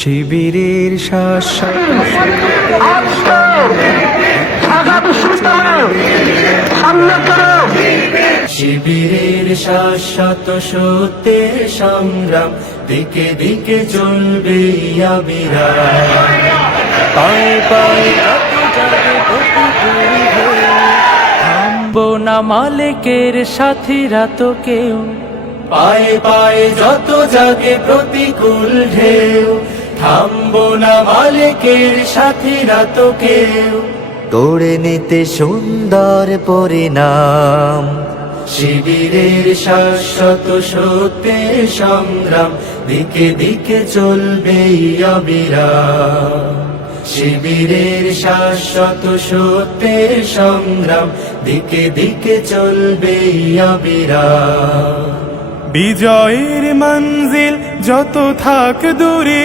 শিবিরের শিবিরের শাশ্বত সত্যের সংগ্রাম দিকে দিকে চলবে পায়ে না মালিকের সাথীরা তো কেউ পায়ে পায়ে যত জাগে প্রতিকূল ঢেউ থামবো না মালিকের সাথীরা তো কেউ গড়ে নিতে সুন্দর পরিণাম শিবিরের শাশ্বত সত্যের সংগ্রাম দিকে দিকে চলবে অবিরাম শিবিরের শাশ্বত সত্যের সংগ্রাম দিকে দিকে চলবে অবিরাম বিজয়ের মঞ্জিল যত থাক দূরে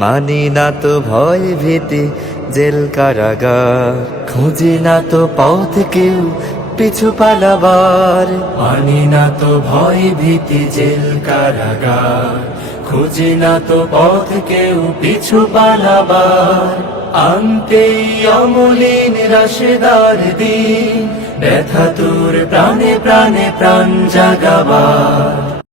মানি না তো ভয় ভীতি জেল কারাগার খুঁজি না তো পথ কেউ পিছু পালাবার মানি না তো ভয় ভীতি জেল কারাগার খুঁজি না তো পথ কেউ পিছু পালাবার আনতে অমলিন রাশেদার দিন ব্যথা তোর প্রাণে প্রাণে প্রাণ জাগাবার